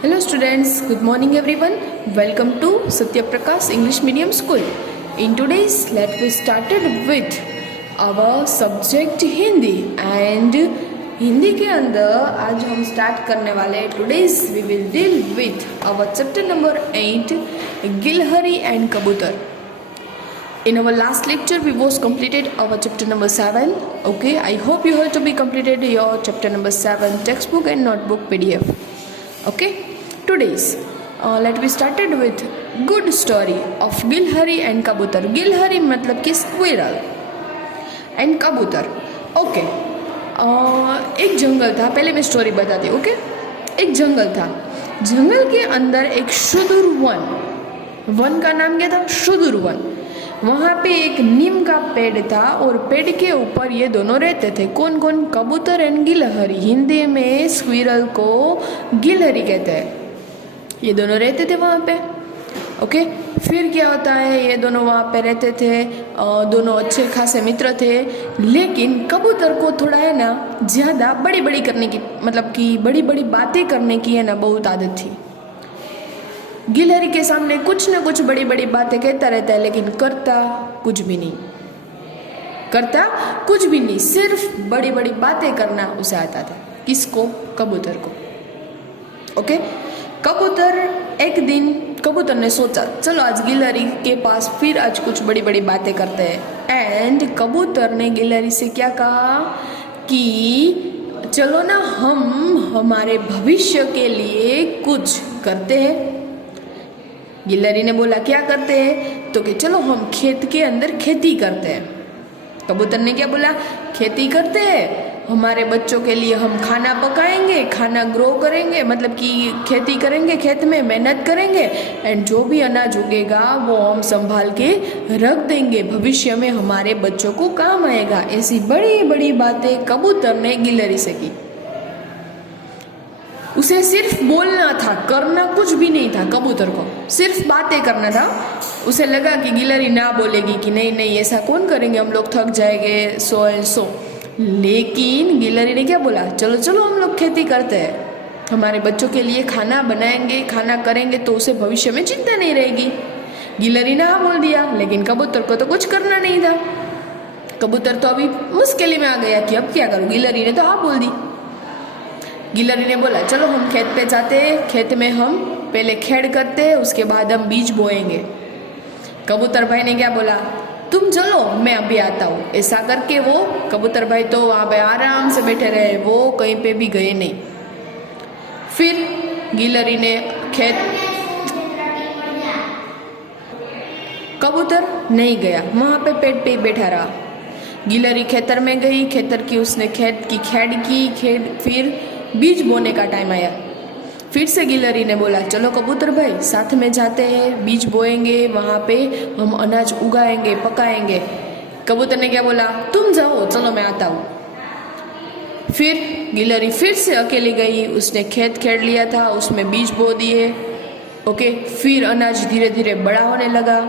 Hello students, good morning everyone. Welcome to Satya Prakash English Medium School. In today's let we started with our subject Hindi and Hindi के अंदर आज हम start करने वाले today's we will deal with our chapter number 8 गिलहरी and कबूतर. In our last lecture we was completed our chapter number 7. Okay, I hope you have to be completed your chapter number 7 textbook and notebook PDF. Okay, today's let me started with good story of गिलहरी and कबूतर. गिलहरी मतलब कि squirrel and कबूतर. Okay, एक जंगल था. पहले मैं स्टोरी बताती हूँ. ओके, एक जंगल था. जंगल के अंदर एक सुदूर वन का नाम क्या था? सुदूर वन. वहाँ पे एक नीम का पेड़ था और पेड़ के ऊपर ये दोनों रहते थे. कौन कौन? कबूतर एंड गिलहरी. हिंदी में स्क्विरल को गिलहरी कहते हैं. ये दोनों रहते थे वहाँ पे. ओके, फिर क्या होता है, ये दोनों वहाँ पे रहते थे. दोनों अच्छे खासे मित्र थे. लेकिन कबूतर को थोड़ा है ना ज़्यादा बड़ी बड़ी करने की, मतलब कि बड़ी बड़ी बातें करने की है ना बहुत आदत थी. गिलहरी के सामने कुछ न कुछ बड़ी बड़ी बातें कहता रहता है लेकिन करता कुछ भी नहीं. करता कुछ भी नहीं, सिर्फ बड़ी बड़ी बातें करना उसे आता था. किसको? कबूतर को. ओके, एक दिन कबूतर ने सोचा चलो आज गिलहरी के पास फिर आज कुछ बड़ी बड़ी बातें करते हैं. एंड कबूतर ने गिलहरी से क्या कहा कि चलो ना हम हमारे भविष्य के लिए कुछ करते हैं. गिलहरी ने बोला क्या करते हैं? तो कि चलो हम खेत के अंदर खेती करते हैं. कबूतर ने क्या बोला? खेती करते हैं. हमारे बच्चों के लिए हम खाना पकाएंगे, खाना ग्रो करेंगे, मतलब कि खेती करेंगे, खेत में मेहनत करेंगे एंड जो भी अनाज उगेगा वो हम संभाल के रख देंगे. भविष्य में हमारे बच्चों को काम आएगा. ऐसी बड़ी बड़ी बातें कबूतर ने गिलहरी से की. उसे सिर्फ बोलना था, करना कुछ भी नहीं था. कबूतर को सिर्फ बातें करना था. उसे लगा कि गिलहरी ना बोलेगी कि नहीं नहीं ऐसा कौन करेंगे, हम लोग थक जाएंगे, सो एंड सो. लेकिन गिलहरी ने क्या बोला? चलो चलो हम लोग खेती करते हैं, हमारे बच्चों के लिए खाना बनाएंगे, खाना करेंगे तो उसे भविष्य में चिंता नहीं रहेगी. गिलहरी ने हाँ बोल दिया. लेकिन कबूतर को तो कुछ करना नहीं था. कबूतर तो अभी मुश्किल में आ गया कि अब क्या करूँ. गिलहरी ने तो हाँ बोल दी. गिलहरी ने बोला चलो हम खेत पे जाते हैं, खेत में हम पहले खेड़ करते हैं, उसके बाद हम बीज बोएंगे. कबूतर भाई ने क्या बोला? तुम चलो मैं अभी आता हूँ. ऐसा करके वो कबूतर भाई तो वहाँ पे आराम से बैठे रहे, वो कहीं पे भी गए नहीं. फिर गिलहरी ने कबूतर नहीं गया, वहाँ पे पेड़ पे बैठा रहा. गिलहरी खेतर में गई, खेतर की उसने खेत की खेड़ की. फिर बीज बोने का टाइम आया. फिर से गिलहरी ने बोला चलो कबूतर भाई साथ में जाते हैं, बीज बोएंगे, वहाँ पे हम अनाज उगाएंगे, पकाएंगे. कबूतर ने क्या बोला? तुम जाओ, चलो मैं आता हूँ. फिर गिलहरी फिर से अकेली गई. उसने खेत खेड़ लिया था, उसमें बीज बो दिए. ओके, फिर अनाज धीरे धीरे बड़ा होने लगा.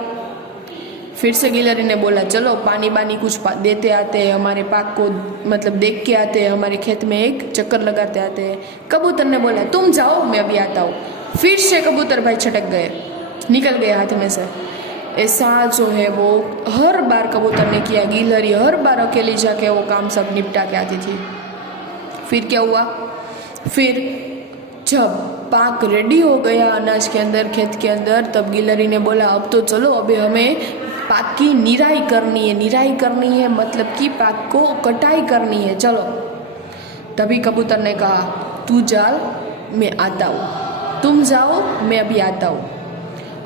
फिर से गिलहरी ने बोला चलो पानी कुछ देते आते हैं, हमारे पाक को मतलब देख के आते हैं, हमारे खेत में एक चक्कर लगाते आते हैं. कबूतर ने बोला तुम जाओ मैं अभी आता हूँ. फिर से कबूतर भाई छटक गए, निकल गए हाथ में से. ऐसा जो है वो हर बार कबूतर ने किया. गिलहरी हर बार अकेली जाके वो काम सब निपटा के आती थी. फिर क्या हुआ? फिर जब पाक रेडी हो गया अनाज के अंदर, खेत के अंदर, तब गिलहरी ने बोला अब तो चलो अभी हमें पाक की निराई करनी है, मतलब कि पाक को कटाई करनी है, चलो. तभी कबूतर ने कहा तू जा मैं आता हूँ, तुम जाओ मैं अभी आता हूँ.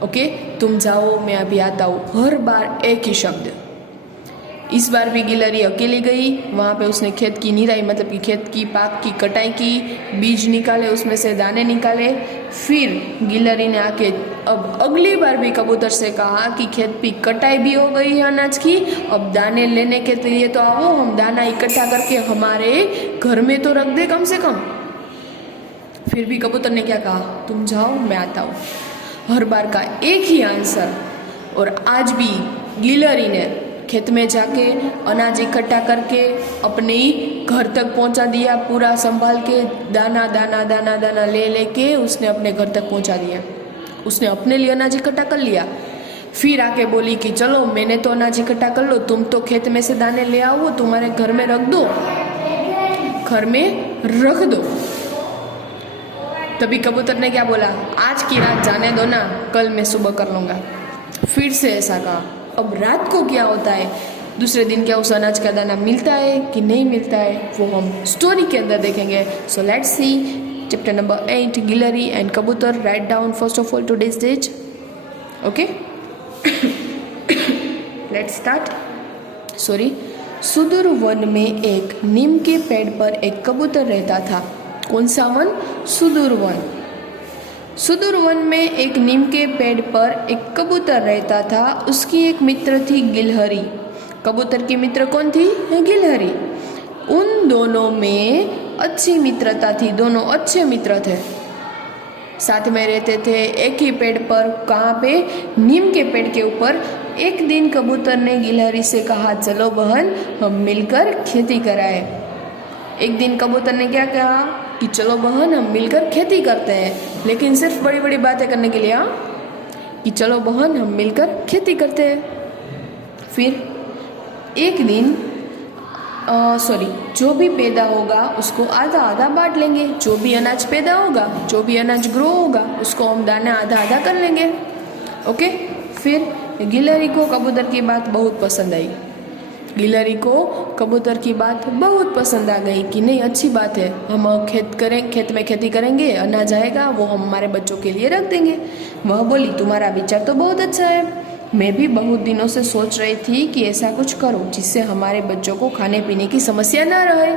ओके, तुम जाओ मैं अभी आता हूँ, हर बार एक ही शब्द. इस बार भी गिलहरी अकेली गई. वहाँ पे उसने खेत की निराई मतलब कि खेत की पाक की कटाई की, बीज निकाले, उसमें से दाने निकाले. फिर गिलहरी ने आके अब अगली बार भी कबूतर से कहा कि खेत की कटाई भी हो गई है अनाज की, अब दाने लेने के लिए तो आओ, हम दाना इकट्ठा करके हमारे घर में तो रख दे कम से कम. फिर भी कबूतर ने क्या कहा? तुम जाओ मैं आता हूँ. हर बार का एक ही आंसर. और आज भी गिलहरी ने खेत में जाके अनाज इकट्ठा करके अपनी घर तक पहुंचा दिया, पूरा संभाल के दाना दाना दाना दाना ले लेके उसने अपने घर तक पहुंचा दिया। उसने अपने लिए अनाज इकट्ठा कर लिया। फिर आके बोली कि चलो मैंने तो अनाज इकट्ठा कर लो, तुम तो खेत में से दाने ले आओ, तुम्हारे घर में रख दो, घर में रख दो। तभी कबूतर ने क्या बोला, आज की रात जाने दो ना, कल मैं सुबह कर लूँगा। फिर से ऐसा कहा। अब रात को क्या होता है, दूसरे दिन क्या उस अनाज का दाना मिलता है कि नहीं मिलता है, वो हम स्टोरी के अंदर देखेंगे। So let's see chapter number 8, गिलहरी एंड कबूतर। Write down first of all today's days. Okay, let's start. Sorry. सुदूर वन में एक नीम के पेड़ पर एक कबूतर रहता था। कौन सा वन? सुदूर वन। सुदूर वन में एक नीम के पेड़ पर एक कबूतर रहता था। उसकी एक मित्र थी गिलहरी। कबूतर की मित्र कौन थी? गिलहरी। उन दोनों में अच्छी मित्रता थी, दोनों अच्छे मित्र थे, साथ में रहते थे एक ही पेड़ पर। कहाँ पे? नीम के पेड़ के ऊपर। एक दिन कबूतर ने गिलहरी से कहा, चलो बहन हम मिलकर खेती कराएं। एक दिन कबूतर ने क्या कहा कि चलो बहन हम मिलकर खेती करते हैं, लेकिन सिर्फ बड़ी बड़ी बातें करने के लिए, कि चलो बहन हम मिलकर खेती करते हैं। फिर एक दिन जो भी पैदा होगा उसको आधा आधा बांट लेंगे। जो भी अनाज पैदा होगा, जो भी अनाज ग्रो होगा, उसको हम दाना आधा आधा कर लेंगे। ओके। फिर गिलहरी को कबूतर की बात बहुत पसंद आई। गिलहरी को कबूतर की बात बहुत पसंद आ गई कि नहीं, अच्छी बात है, हम खेत में खेती करेंगे, अनाज आएगा वो हम हमारे बच्चों के लिए रख देंगे। वह बोली, तुम्हारा विचार तो बहुत अच्छा है, मैं भी बहुत दिनों से सोच रही थी कि ऐसा कुछ करो जिससे हमारे बच्चों को खाने पीने की समस्या ना रहे।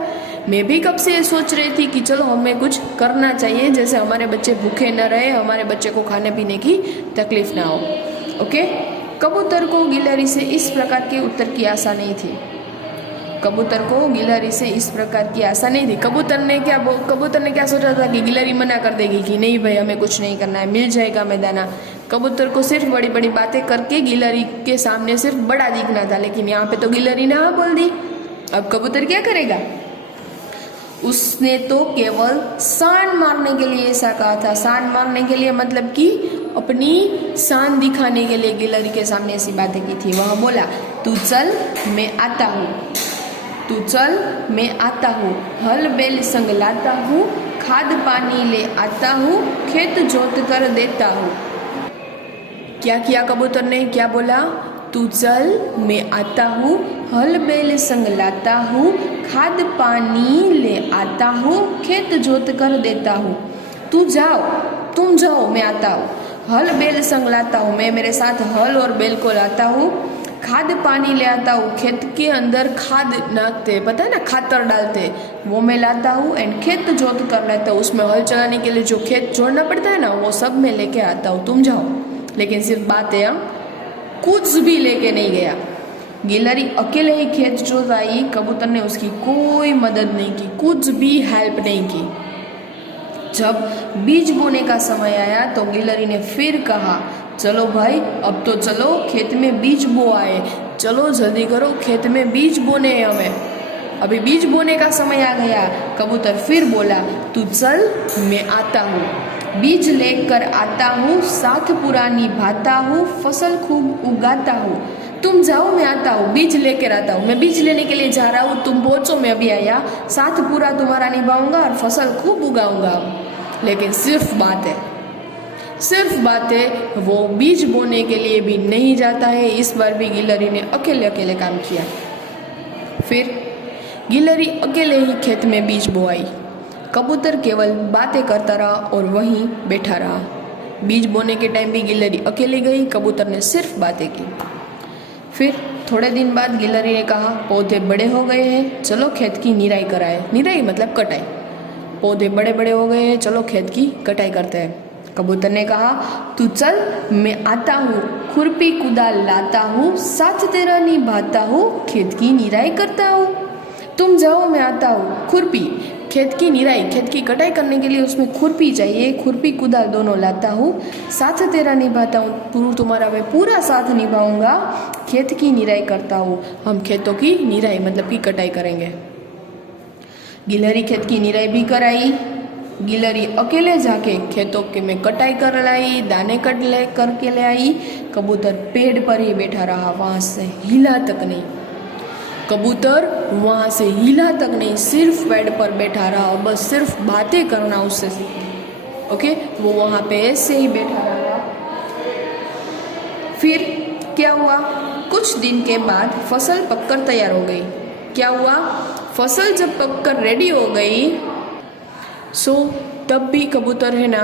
मैं भी कब से ये सोच रही थी कि चलो हमें कुछ करना चाहिए जैसे हमारे बच्चे भूखे न रहे, हमारे बच्चे को खाने पीने की तकलीफ ना हो। ओके। कबूतर को गिलहरी से इस प्रकार के उत्तर की आशा नहीं थी। कबूतर को गिलहरी से इस प्रकार की आशा नहीं थी। कबूतर ने क्या सोचा था कि गिलहरी मना कर देगी कि नहीं भाई हमें कुछ नहीं करना है, मिल जाएगा मैं दाना। कबूतर को सिर्फ बड़ी बड़ी बातें करके गिलहरी के सामने सिर्फ बड़ा दिखना था, लेकिन यहाँ पे तो गिलहरी ने हाँ बोल दी। अब कबूतर क्या करेगा? उसने तो केवल शान मारने के लिए ऐसा कहा था। शान मारने के लिए मतलब कि अपनी शान दिखाने के लिए गिलहरी के सामने ऐसी बातें की थी। वह बोला, तू चल मैं आता हूँ, तू चल मैं आता हूँ, हल बैल संग लाता हूँ, खाद पानी ले आता हूँ, खेत जोत कर देता हूँ। क्या किया कबूतर ने? क्या बोला? तू चल मैं आता हूँ, हल बैल संग लाता हूँ, खाद पानी ले आता हूँ, खेत जोत कर देता हूँ। तू जाओ, तुम जाओ, मैं आता हूँ। हल बैल संग लाता हूँ, मैं मेरे साथ हल और बैल को लाता हूँ। खाद पानी ले आता हूँ, खेत के अंदर खाद नाखते, पता है ना, खातर डालते, वो मैं लाता हूँ। एंड खेत जोत कर लाता हूँ, उसमें हल चलाने के लिए जो खेत जोड़ना पड़ता है ना, वो सब मैं लेके आता हूँ, तुम जाओ। लेकिन सिर्फ बात है, कुछ भी लेके नहीं गया। गिलहरी अकेले ही खेत जोत आई। कबूतर ने उसकी कोई मदद नहीं की, कुछ भी हेल्प नहीं की। जब बीज बोने का समय आया तो गिलहरी ने फिर कहा, चलो भाई अब तो चलो खेत में बीज बो आए, चलो जल्दी करो, खेत में बीज बोने हैं हमें, अभी बीज बोने का समय आ गया। कबूतर फिर बोला, तू चल मैं आता हूँ, बीज लेकर आता हूँ, साथ पूरा निभाता हूँ, फसल खूब उगाता हूँ। तुम जाओ मैं आता हूँ, बीज लेकर आता हूँ, मैं बीज लेने के लिए जा रहा हूँ, तुम पहुँचो मैं अभी आया, साथ पूरा तुम्हारा निभाऊंगा और फसल खूब उगाऊंगा। लेकिन सिर्फ बात है, सिर्फ बात है, वो बीज बोने के लिए भी नहीं जाता है। इस बार भी गिलहरी ने अकेले अकेले काम किया। फिर गिलहरी अकेले ही खेत में बीज बोआई। कबूतर केवल बातें करता रहा और वहीं बैठा रहा। बीज बोने के टाइम भी गिलहरी अकेले गई, कबूतर ने सिर्फ बातें की। फिर थोड़े दिन बाद गिलहरी ने कहा, पौधे बड़े हो गए हैं, चलो खेत की निराई कराए। निराई मतलब कटाई। पौधे बड़े बड़े हो गए हैं, चलो खेत की कटाई करते हैं। कबूतर ने कहा, तू चल मैं आता हूँ, खुरपी कुदाल लाता हूँ, साथ तेरा निभाता हूँ, खेत की निराई करता हूँ। तुम जाओ मैं आता हूँ। खुरपी, खेत की निराई, खेत की कटाई करने के लिए उसमें खुरपी चाहिए, खुरपी कुदाल दोनों लाता हूँ, साथ तेरा निभाता हूँ, तुम्हारा मैं पूरा साथ निभाऊंगा, खेत की निराई करता हूँ। हम खेतों की निराई मतलब की कटाई करेंगे। गिलहरी खेत की निराई भी कराई। गिलहरी अकेले जाके खेतों के में कटाई कर लाई, दाने करके ले आई। कबूतर पेड़ पर ही बैठा रहा, वहाँ से हिला तक नहीं। कबूतर वहाँ से हिला तक नहीं, सिर्फ पेड़ पर बैठा रहा, बस सिर्फ बातें करना उससे। ओके, वो वहाँ पे ऐसे ही बैठा रहा। फिर क्या हुआ? कुछ दिन के बाद फसल पककर तैयार हो गई। क्या हुआ? फसल जब पककर रेडी हो गई, तब भी कबूतर है ना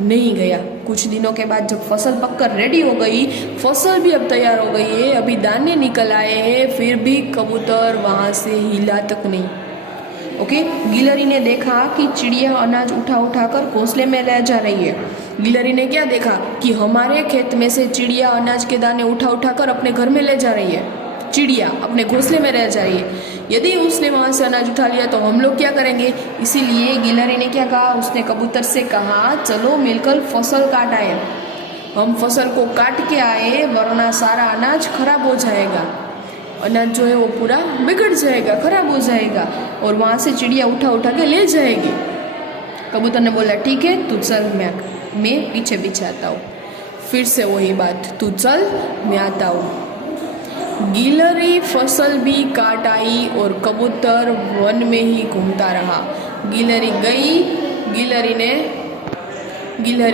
नहीं गया। कुछ दिनों के बाद जब फसल पककर रेडी हो गई, फसल भी अब तैयार हो गई है, अभी दाने निकल आए हैं, फिर भी कबूतर वहाँ से हिला तक नहीं। ओके, गिलहरी ने देखा कि चिड़िया अनाज उठा उठा कर घोंसले में ले जा रही है। गिलहरी ने क्या देखा कि हमारे खेत में से चिड़िया अनाज के दाने उठा उठा कर अपने घर में ले जा रही है, चिड़िया अपने घोंसले में रह जा रही है। यदि उसने वहाँ से अनाज उठा लिया तो हम लोग क्या करेंगे? इसीलिए गिलहरी ने क्या कहा? उसने कबूतर से कहा, चलो मिलकर फसल काट आए, हम फसल को काट के आए, वरना सारा अनाज खराब हो जाएगा, अनाज जो है वो पूरा बिगड़ जाएगा, खराब हो जाएगा, और वहाँ से चिड़िया उठा उठा के ले जाएगी। कबूतर ने बोला, ठीक है तू चल, मैं पीछे पीछे आता हूँ। फिर से वही बात, तू चल मैं आता हूँ। गिलहरी फसल भी काट आई और कबूतर वन में ही घूमता रहा। गिलहरी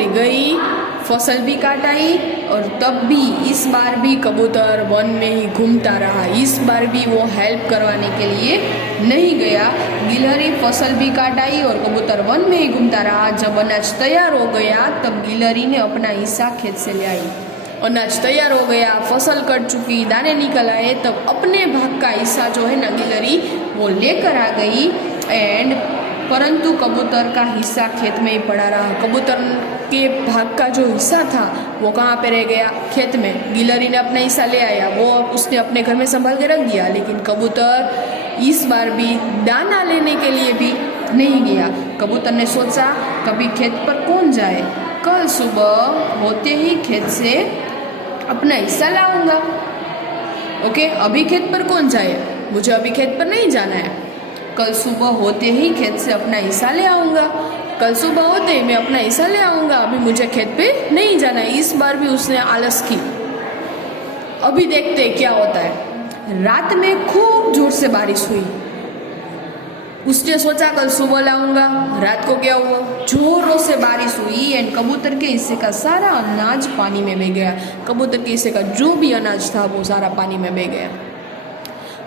गई, फसल भी काट आई, और तब भी इस बार भी कबूतर वन में ही घूमता रहा। इस बार भी वो हेल्प करवाने के लिए नहीं गया। गिलहरी फसल भी काट आई और कबूतर वन में ही घूमता रहा। जब अनाज तैयार हो गया तब गिलहरी ने अपना हिस्सा खेत से ले आई। अनाज तैयार हो गया, फसल कट चुकी, दाने निकल आए, तब अपने भाग का हिस्सा जो है ना गिलहरी वो लेकर आ गई। परंतु कबूतर का हिस्सा खेत में ही पड़ा रहा। कबूतर के भाग का जो हिस्सा था वो कहाँ पे रह गया? खेत में। गिलहरी ने अपना हिस्सा ले आया, वो उसने अपने घर में संभाल के रख दिया, लेकिन कबूतर इस बार भी दाना लेने के लिए भी नहीं गया। कबूतर ने सोचा, कभी खेत पर कौन जाए, कल सुबह होते ही खेत से अपना हिस्सा लाऊंगा। ओके, अभी खेत पर कौन जाए? मुझे अभी खेत पर नहीं जाना है, कल सुबह होते ही खेत से अपना हिस्सा ले आऊँगा। कल सुबह होते ही मैं अपना हिस्सा ले आऊँगा, अभी मुझे खेत पे नहीं जाना है। इस बार भी उसने आलस की। अभी देखते हैं क्या होता है। रात में खूब जोर से बारिश हुई। उसने सोचा कल सुबह लाऊंगा, रात को क्या हुआ? जोरों से बारिश हुई एंड कबूतर के हिस्से का सारा अनाज पानी में बह गया। कबूतर के हिस्से का जो भी अनाज था वो सारा पानी में बह गया।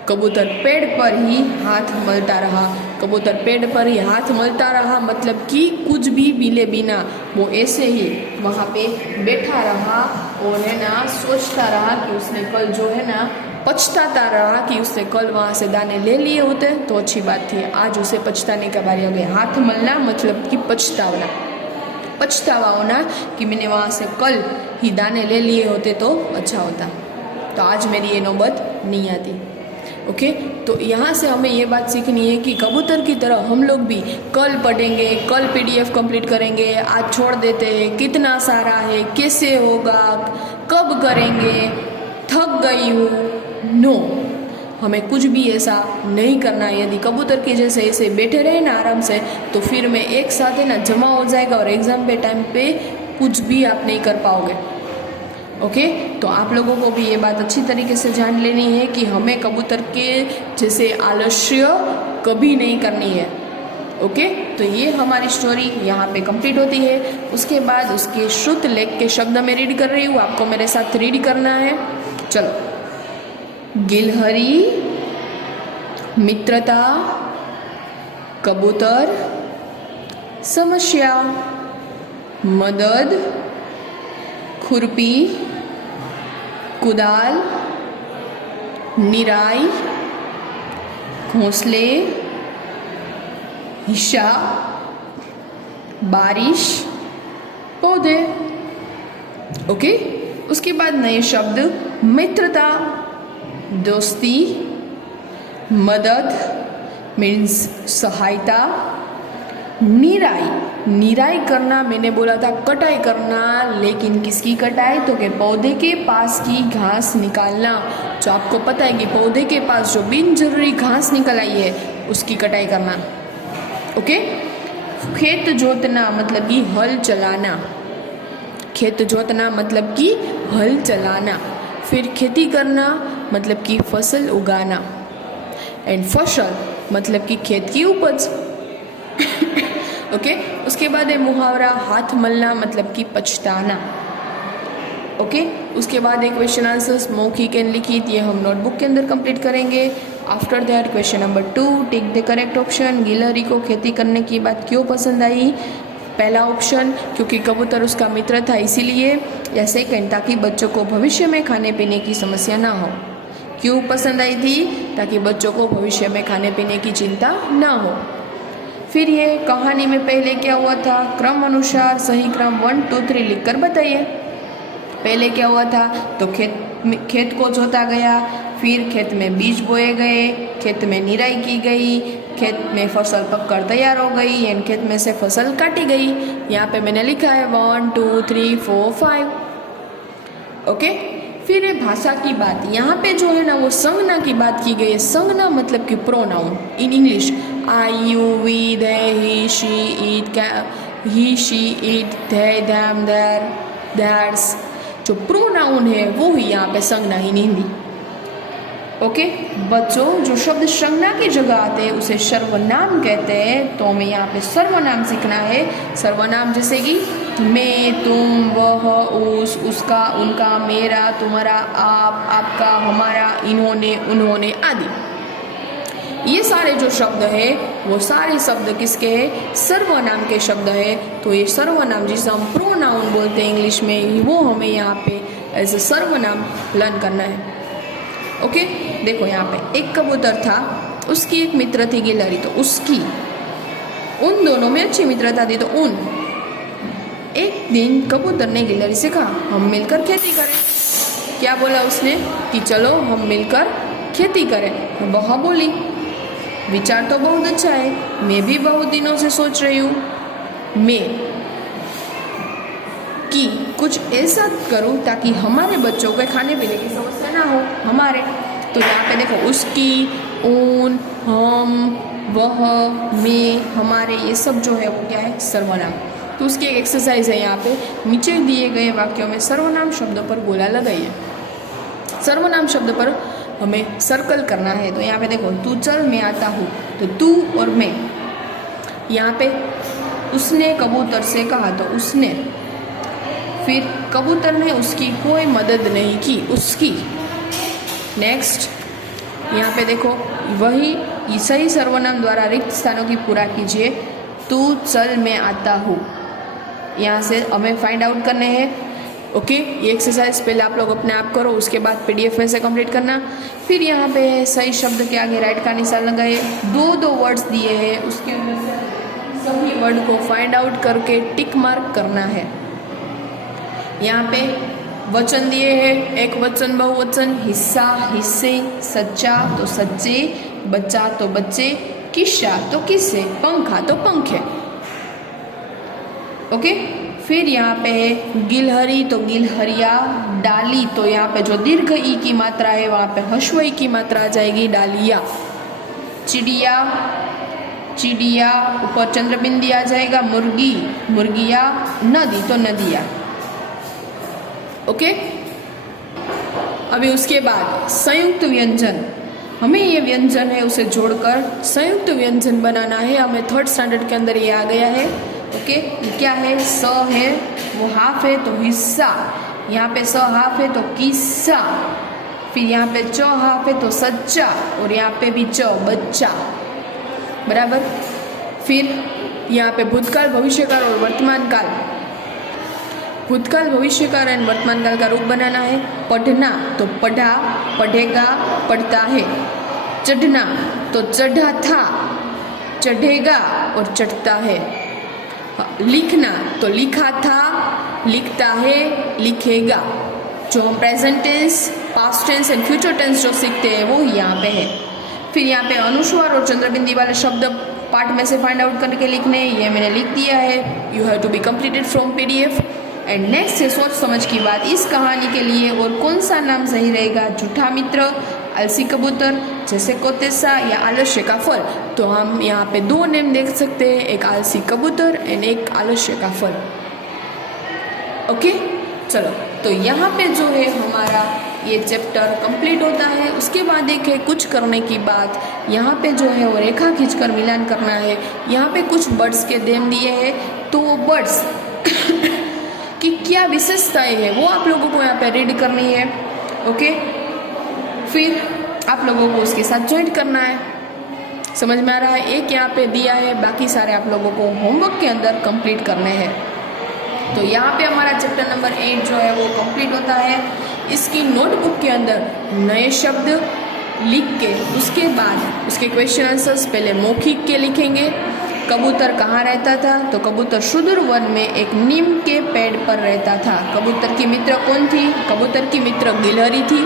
कबूतर पेड़ पर ही हाथ मलता रहा। कबूतर पेड़ पर ही हाथ मलता रहा, मतलब कि कुछ भी मिले बिना वो ऐसे ही वहाँ पे बैठा रहा और है ना सोचता रहा कि उसने कल जो है ना, पछताता रहा कि उसने कल वहाँ से दाने ले लिए होते तो अच्छी बात थी। आज उसे पछताने का बारी आ गया। हाथ मलना मतलब कि पछतावा होना कि मैंने वहाँ से कल ही दाने ले लिए होते तो अच्छा होता, तो आज मेरी ये नौबत नहीं आती। ओके, तो यहाँ से हमें ये बात सीखनी है कि कबूतर की तरह हम लोग भी कल पढ़ेंगे, कल PDF कंप्लीट करेंगे, आज छोड़ देते हैं, कितना सारा है, कैसे होगा, कब करेंगे, थक गई हूँ। नो, हमें कुछ भी ऐसा नहीं करना है। यदि कबूतर के जैसे ऐसे बैठे रहे ना आराम से, तो फिर में एक साथ है ना जमा हो जाएगा और एग्ज़ाम पे टाइम पे कुछ भी आप नहीं कर पाओगे। ओके, तो आप लोगों को भी ये बात अच्छी तरीके से जान लेनी है कि हमें कबूतर के जैसे आलस्य कभी नहीं करनी है। ओके, तो ये हमारी स्टोरी यहाँ पे कंप्लीट होती है। उसके बाद उसके श्रुत लेख के शब्द मैं रीड कर रही हूँ, आपको मेरे साथ रीड करना है। चलो, गिलहरी, मित्रता, कबूतर, समस्या, मदद, खुरपी, कुदाल, निराई, घोंसले, हिस्सा, बारिश, पौधे। ओके, उसके बाद नए शब्द मित्रता, दोस्ती, मदद मीन्स सहायता, निराई करना, मैंने बोला था कटाई करना, लेकिन किसकी कटाई? तो कि पौधे के पास की घास निकालना। जो आपको पता है कि पौधे के पास जो बिन जरूरी घास निकल आई है उसकी कटाई करना। ओके, खेत जोतना मतलब कि हल चलाना, खेत जोतना मतलब कि हल चलाना। फिर खेती करना मतलब कि फसल उगाना, एंड फसल मतलब कि खेत की उपज। ओके, उसके बाद है मुहावरा हाथ मलना मतलब कि पछताना। ओके, उसके बाद एक क्वेश्चन आंसर्स मौखिक एंड लिखित, ये हम नोटबुक के अंदर कंप्लीट करेंगे। After that question number 2, tick the correct option. गिलहरी को खेती करने की बात क्यों पसंद आई? पहला ऑप्शन क्योंकि कबूतर उसका मित्र था इसीलिए, या सेकंड ताकि बच्चों को भविष्य में खाने पीने की समस्या ना हो। क्यों पसंद आई थी? ताकि बच्चों को भविष्य में खाने पीने की चिंता ना हो। फिर ये कहानी में पहले क्या हुआ था? क्रम अनुसार सही क्रम 1 2 3 लिखकर बताइए। पहले क्या हुआ था? तो खेत को जोता गया, फिर खेत में बीज बोए गए, खेत में निराई की गई, खेत में फसल पककर तैयार हो गई, एंड खेत में से फसल काटी गई। यहाँ पे मैंने लिखा है 1 2 3 4 5। ओके, फिर है भाषा की बात। यहाँ पे जो है ना वो संज्ञा की बात की गई है। संज्ञा मतलब कि pronoun in English, I you we they he she it, he she it, they them their that's. जो प्रोनाउन है वो ही यहाँ पे संज्ञा इन हिंदी। ओके, बच्चों जो शब्द संज्ञा की जगह आते हैं उसे सर्वनाम कहते हैं, तो हमें यहाँ पे सर्वनाम सीखना है। सर्वनाम जैसे कि मैं, तुम, वह, उस, उसका, उनका, मेरा, तुम्हारा, आप, आपका, हमारा, इन्होंने, उन्होंने आदि। ये सारे जो शब्द है वो सारे शब्द किसके हैं? सर्वनाम के शब्द है। तो ये सर्वनाम जिसे हम प्रोनाउन बोलते हैं इंग्लिश में, वो हमें यहाँ पे एज ए सर्वनाम लर्न करना है। ओके, देखो यहाँ पे एक कबूतर था, उसकी एक मित्र थी गिलहरी, तो उसकी, उन दोनों में अच्छी मित्रता थी, तो उन। एक दिन कबूतर ने गिलहरी से कहा हम मिलकर खेती करें। क्या बोला उसने? कि चलो हम मिलकर खेती करें। वह बोली विचार तो बहुत अच्छा है, मैं भी बहुत दिनों से सोच रही हूँ मैं कि कुछ ऐसा करूं ताकि हमारे बच्चों को खाने पीने की समस्या ना हो। हमारे, तो यहाँ पे देखो उसकी, उन, हम, वह, मैं, हमारे, ये सब जो है वो क्या है? सर्वनाम। तो उसकी एक एक्सरसाइज है यहाँ पे, नीचे दिए गए वाक्यों में सर्वनाम शब्दों पर गोला लगाइए। सर्वनाम शब्द पर हमें सर्कल करना है। तो यहाँ पे देखो तू चल मैं आता हूँ, तो तू और मैं। यहाँ पे उसने कबूतर से कहा, तो उसने। फिर कबूतर ने उसकी कोई मदद नहीं की, उसकी। नेक्स्ट यहाँ पे देखो वही सही सर्वनाम द्वारा रिक्त स्थानों की पूरा कीजिए। तू चल मैं आता हूँ, यहाँ से हमें फाइंड आउट करने हैं। ओके, ये एक्सरसाइज पहले आप लोग अपने आप करो, उसके बाद PDF में से कंप्लीट करना। फिर यहाँ पे सही शब्द के आगे राइट का निशान लगाए, दो वर्ड्स दिए हैं, उसके अंदर से सभी वर्ड को फाइंड आउट करके टिक मार्क करना है। यहाँ पे वचन दिए हैं, एक वचन, बहुवचन, हिस्सा, हिस्से, सच्चा तो सच्चे, बच्चा तो बच्चे, किस्सा तो किस्से, पंखा तो पंखे। ओके, फिर यहाँ पे है गिलहरी तो गिलहरिया, डाली तो यहाँ पे जो दीर्घ ई की मात्रा है वहाँ पे ह्रस्व ई की मात्रा आ जाएगी, डालिया। चिड़िया, चिड़िया, ऊपर चंद्रबिंदी आ जाएगा, मुर्गी, मुर्गिया, नदी तो नदिया। ओके, अभी उसके बाद संयुक्त व्यंजन, हमें ये व्यंजन है उसे जोड़कर संयुक्त व्यंजन बनाना है। हमें 3rd स्टैंडर्ड के अंदर ये आ गया है। ओके, क्या है? स है वो हाफ है तो हिस्सा, यहाँ पे स हाफ है तो किस्सा, फिर यहाँ पे च हाफ है तो सच्चा, और यहाँ पे भी च, बच्चा। बराबर। फिर यहाँ पे भूतकाल, भविष्यकाल और वर्तमान काल। भूतकाल, भविष्यकाल और वर्तमान काल का रूप बनाना है। पढ़ना तो पढ़ा, पढ़ेगा, पढ़ता है। चढ़ना तो चढ़ा था, चढ़ेगा और चढ़ता है। लिखना तो लिखा था, लिखता है, लिखेगा। जो हम present tense, past tense and future tense जो सीखते हैं वो यहाँ पे है। फिर यहाँ पे अनुस्वार और चंद्रबिंदी वाले शब्द पार्ट में से फाइंड आउट करके लिखने, ये मैंने लिख दिया है। You have to be completed from PDF। And next है सोच समझ की बात। इस कहानी के लिए और कौन सा नाम सही रहेगा? झूठा मित्र, आलसी कबूतर, जैसे कोतेसा या आलस्य का फल। तो हम यहाँ पे दो नेम देख सकते हैं, एक आलसी कबूतर एंड एक आलस्य का फल। ओके, चलो तो यहाँ पे जो है हमारा ये चैप्टर कंप्लीट होता है। उसके बाद एक है कुछ करने की बात। यहाँ पे जो है वो रेखा खींचकर मिलान करना है। यहाँ पे कुछ बर्ड्स के नेम दिए हैं, तो वो बर्ड्स की क्या विशेषताएं है वो आप लोगों को यहाँ पे रीड करनी है। ओके, फिर आप लोगों को उसके साथ ज्वाइन करना है। समझ में आ रहा है? एक यहाँ पे दिया है, बाकी सारे आप लोगों को होमवर्क के अंदर कंप्लीट करने हैं। तो यहाँ पे हमारा चैप्टर नंबर 8 जो है वो कंप्लीट होता है। इसकी नोटबुक के अंदर नए शब्द लिख के उसके बाद उसके क्वेश्चन आंसर्स पहले मौखिक के लिखेंगे। कबूतर कहाँ रहता था? तो कबूतर सुदूर वन में एक नीम के पेड़ पर रहता था। कबूतर की मित्र कौन थी? कबूतर की मित्र गिलहरी थी।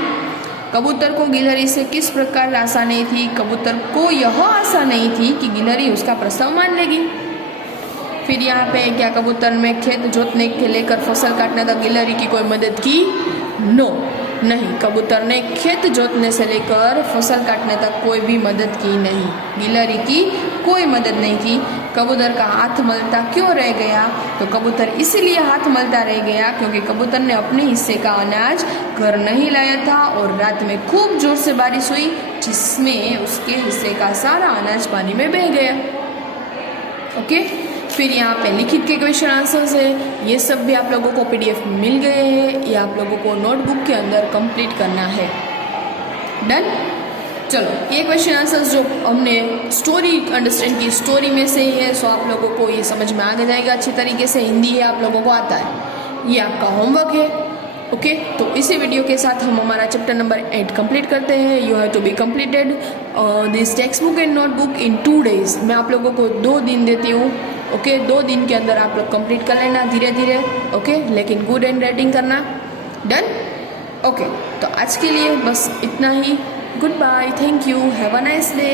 कबूतर को गिलहरी से किस प्रकार आशा नहीं थी? कबूतर को यह आशा नहीं थी कि गिलहरी उसका प्रस्ताव मान लेगी। फिर यहाँ पे क्या कबूतर में खेत जोतने के लेकर फसल काटने तक गिलहरी की कोई मदद की? नो, नहीं, कबूतर ने खेत जोतने से लेकर फसल काटने तक कोई भी मदद की नहीं। गिलहरी की कोई मदद नहीं की। कबूतर का हाथ मलता क्यों रह गया? तो कबूतर इसीलिए हाथ मलता रह गया क्योंकि कबूतर ने अपने हिस्से का अनाज घर नहीं लाया था और रात में खूब जोर से बारिश हुई जिसमें उसके हिस्से का सारा अनाज पानी में बह गया। ओके, फिर यहाँ पे लिखित के क्वेश्चन आंसर्स है। ये सब भी आप लोगों को PDF मिल गए हैं। ये आप लोगों को नोटबुक के अंदर कंप्लीट करना है। डन। चलो, ये क्वेश्चन आंसर्स जो हमने स्टोरी अंडरस्टैंड की स्टोरी में से ही है, सो आप लोगों को ये समझ में आ जाएगा अच्छी तरीके से। हिंदी है, आप लोगों को आता है, ये आपका होमवर्क है। ओके, तो इसी वीडियो के साथ हम हमारा चैप्टर नंबर 8 कंप्लीट करते हैं। You have to be completed this text book and notebook in 2 days। मैं आप लोगों को 2 दिन देती हूँ। ओके, 2 दिन के अंदर आप लोग कंप्लीट कर लेना धीरे धीरे। ओके, लेकिन गुड हैंड राइटिंग करना। डन। ओके, तो आज के लिए बस इतना ही। Goodbye, thank you, have a nice day.